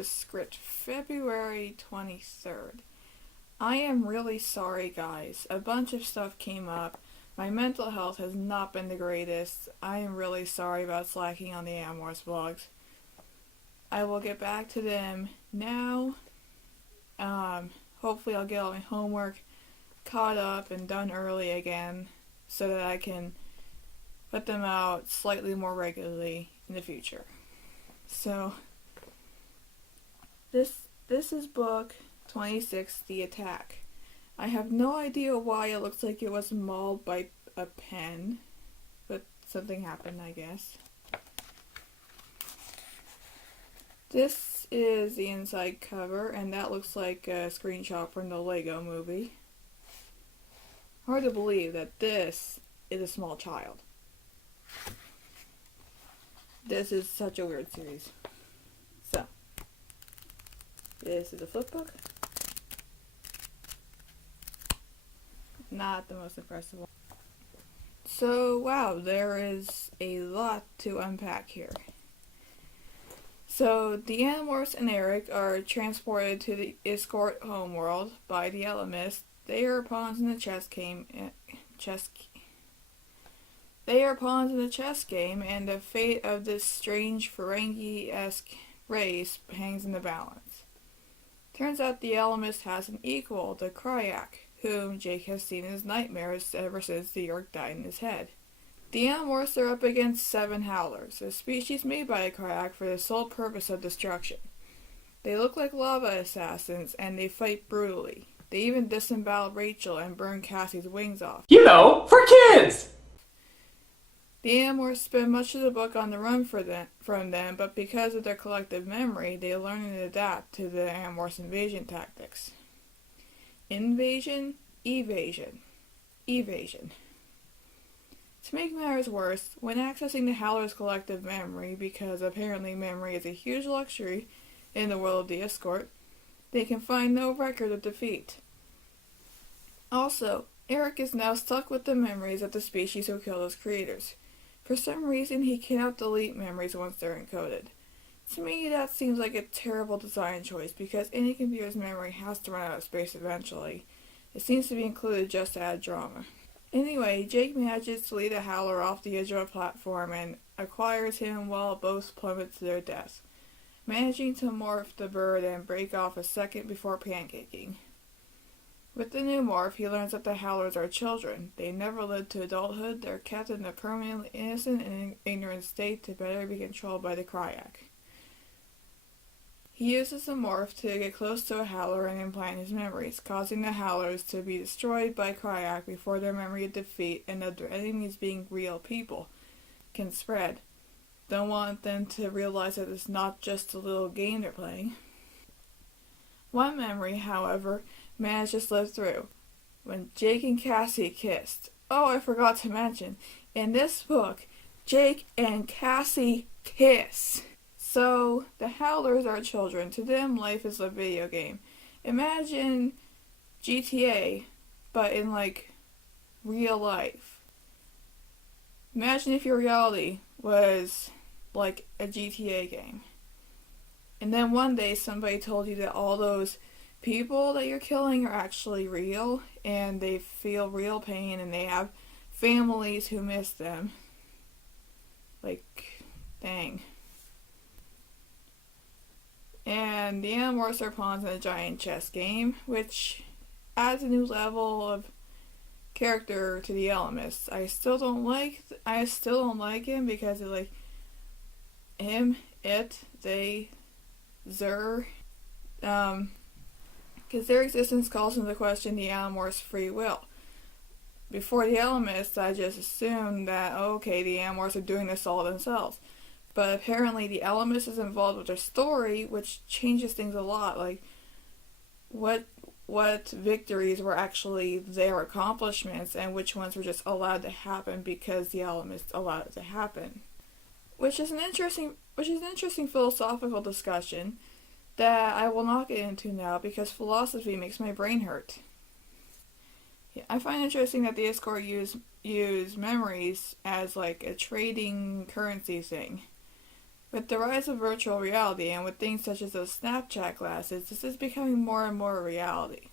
the script February 23rd. I am really sorry, guys. A bunch of stuff came up. My mental health has not been the greatest. I am really sorry about slacking on the Animorphs vlogs. I will get back to them now. Hopefully I'll get all my homework caught up and done early again so that I can put them out slightly more regularly in the future. So, this is book 26, The Attack. I have no idea why it looks like it was mauled by a pen, but something happened, I guess. This is the inside cover, and that looks like a screenshot from the Lego movie. Hard to believe that this is a small child. This is such a weird series. So, this is a flip book. Not the most impressive one. So, wow, there is a lot to unpack here. So, the Animorphs and Eric are transported to the escort homeworld by the Elemist. They are pawns in the chess game, and the fate of this strange Ferengi-esque race hangs in the balance. Turns out the Elemist has an equal, the Kryak, whom Jake has seen in his nightmares ever since the York died in his head. The Animorphs are up against 7 Howlers, a species made by a Kryak for the sole purpose of destruction. They look like lava assassins, and they fight brutally. They even disembowel Rachel and burn Cassie's wings off. You know, for kids! The Animorphs spend much of the book on the run from them, but because of their collective memory, they learn and adapt to the Animorphs' invasion tactics. Invasion, evasion, evasion. To make matters worse, when accessing the Howler's collective memory, because apparently memory is a huge luxury in the world of the escort, they can find no record of defeat. Also, Eric is now stuck with the memories of the species who killed his creators. For some reason, he cannot delete memories once they're encoded. To me, that seems like a terrible design choice, because any computer's memory has to run out of space eventually. It seems to be included just to add drama. Anyway, Jake manages to lead a Howler off the edge of a platform and acquires him while both plummet to their deaths, managing to morph the bird and break off a second before pancaking. With the new morph, he learns that the Howlers are children. They never live to adulthood. They're kept in a permanently innocent and ignorant state to better be controlled by the Kryak. He uses the morph to get close to a Howler and implant his memories, causing the Howlers to be destroyed by Kryak before their memory of defeat and of their enemies being real people can spread. Don't want them to realize that it's not just a little game they're playing. One memory, however, managed to slip through. When Jake and Cassie kissed. Oh, I forgot to mention, in this book, Jake and Cassie kiss. So, the Howlers are children. To them, life is a video game. Imagine GTA, but in, real life. Imagine if your reality was like a GTA game. And then one day somebody told you that all those people that you're killing are actually real, and they feel real pain, and they have families who miss them. Dang. And the Animorphs are pawns in a giant chess game, which adds a new level of character to the Elemist. I still don't like him because of him, it, they, zer, because their existence calls into question the Animorphs' free will. Before the Elemist, I just assumed that, okay, the Animorphs are doing this all themselves. But apparently the Elemist is involved with their story, which changes things a lot. What victories were actually their accomplishments, and which ones were just allowed to happen because the Elemist allowed it to happen. Which is an interesting philosophical discussion that I will not get into now because philosophy makes my brain hurt. Yeah, I find it interesting that the escort use memories as a trading currency thing. With the rise of virtual reality and with things such as those Snapchat glasses, this is becoming more and more a reality.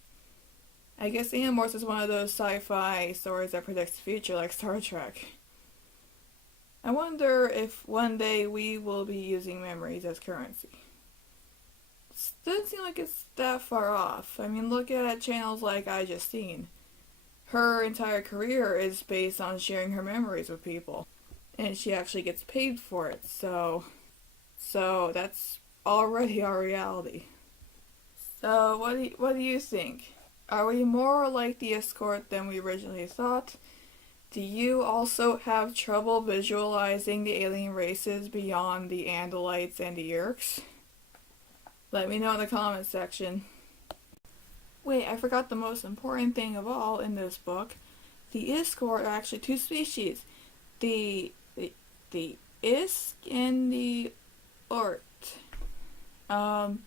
I guess Animorphs is one of those sci-fi stories that predicts the future, like Star Trek. I wonder if one day we will be using memories as currency. It doesn't seem like it's that far off. I mean, look at channels like I Justine. Her entire career is based on sharing her memories with people, and she actually gets paid for it. So that's already our reality. So what do you think? Are we more like the escort than we originally thought? Do you also have trouble visualizing the alien races beyond the Andalites and the Yeerks? Let me know in the comments section. Wait, I forgot the most important thing of all in this book. The Iskor are actually two species. The Isk and the Ort. One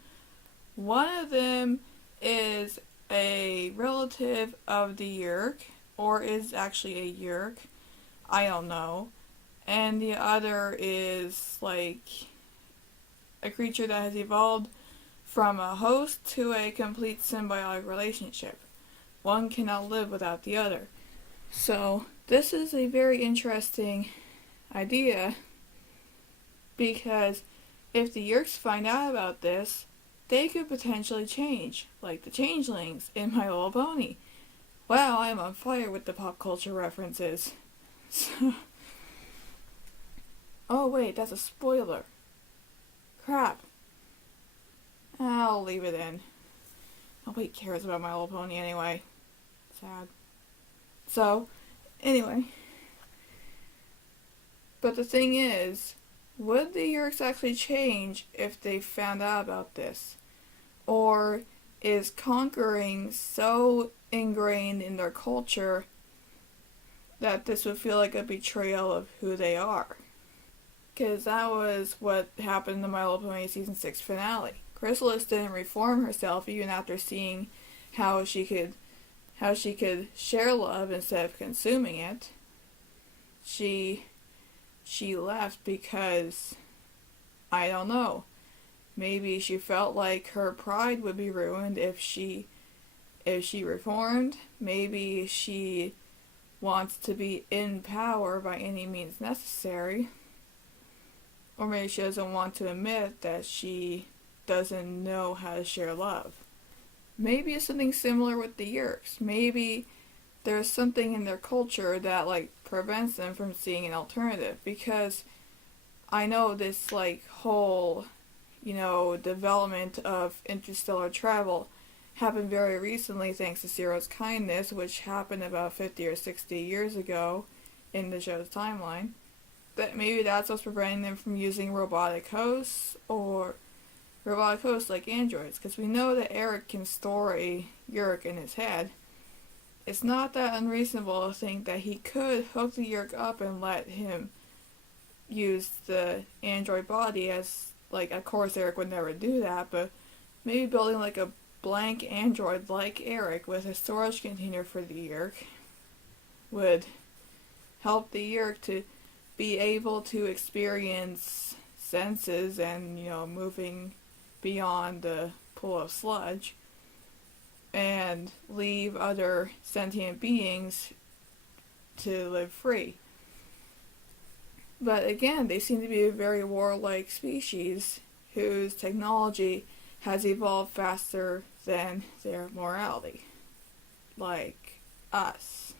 of them is a relative of the Yeerk, or is actually a Yeerk. I don't know. And the other is like a creature that has evolved from a host to a complete symbiotic relationship. One cannot live without the other. So this is a very interesting idea, because if the Yeerks find out about this, they could potentially change, like the changelings in My Little Pony. Wow, I'm on fire with the pop culture references. Oh wait, that's a spoiler. Crap. I'll leave it in. Nobody cares about My Little Pony anyway. Sad. So, anyway. But the thing is, would the Yeerks actually change if they found out about this? Or is conquering so ingrained in their culture that this would feel like a betrayal of who they are? Because that was what happened in the My Little Pony Season 6 finale. Chrysalis didn't reform herself even after seeing how she could share love instead of consuming it. She left because, I don't know, maybe she felt like her pride would be ruined if she reformed. Maybe she wants to be in power by any means necessary. Or maybe she doesn't want to admit that she doesn't know how to share love. Maybe it's something similar with the Yeerks. Maybe there's something in their culture that prevents them from seeing an alternative, because I know this whole development of interstellar travel happened very recently thanks to Zero's kindness, which happened about 50 or 60 years ago in the show's timeline. That maybe that's what's preventing them from using robotic hosts like androids, because we know that Eric can store a Yeerk in his head. It's not that unreasonable to think that he could hook the Yeerk up and let him use the android body, as of course Eric would never do that, but maybe building a blank android like Eric with a storage container for the Yeerk would help the Yeerk to be able to experience senses and, moving beyond the pool of sludge, and leave other sentient beings to live free. But again, they seem to be a very warlike species whose technology has evolved faster than their morality. Like us.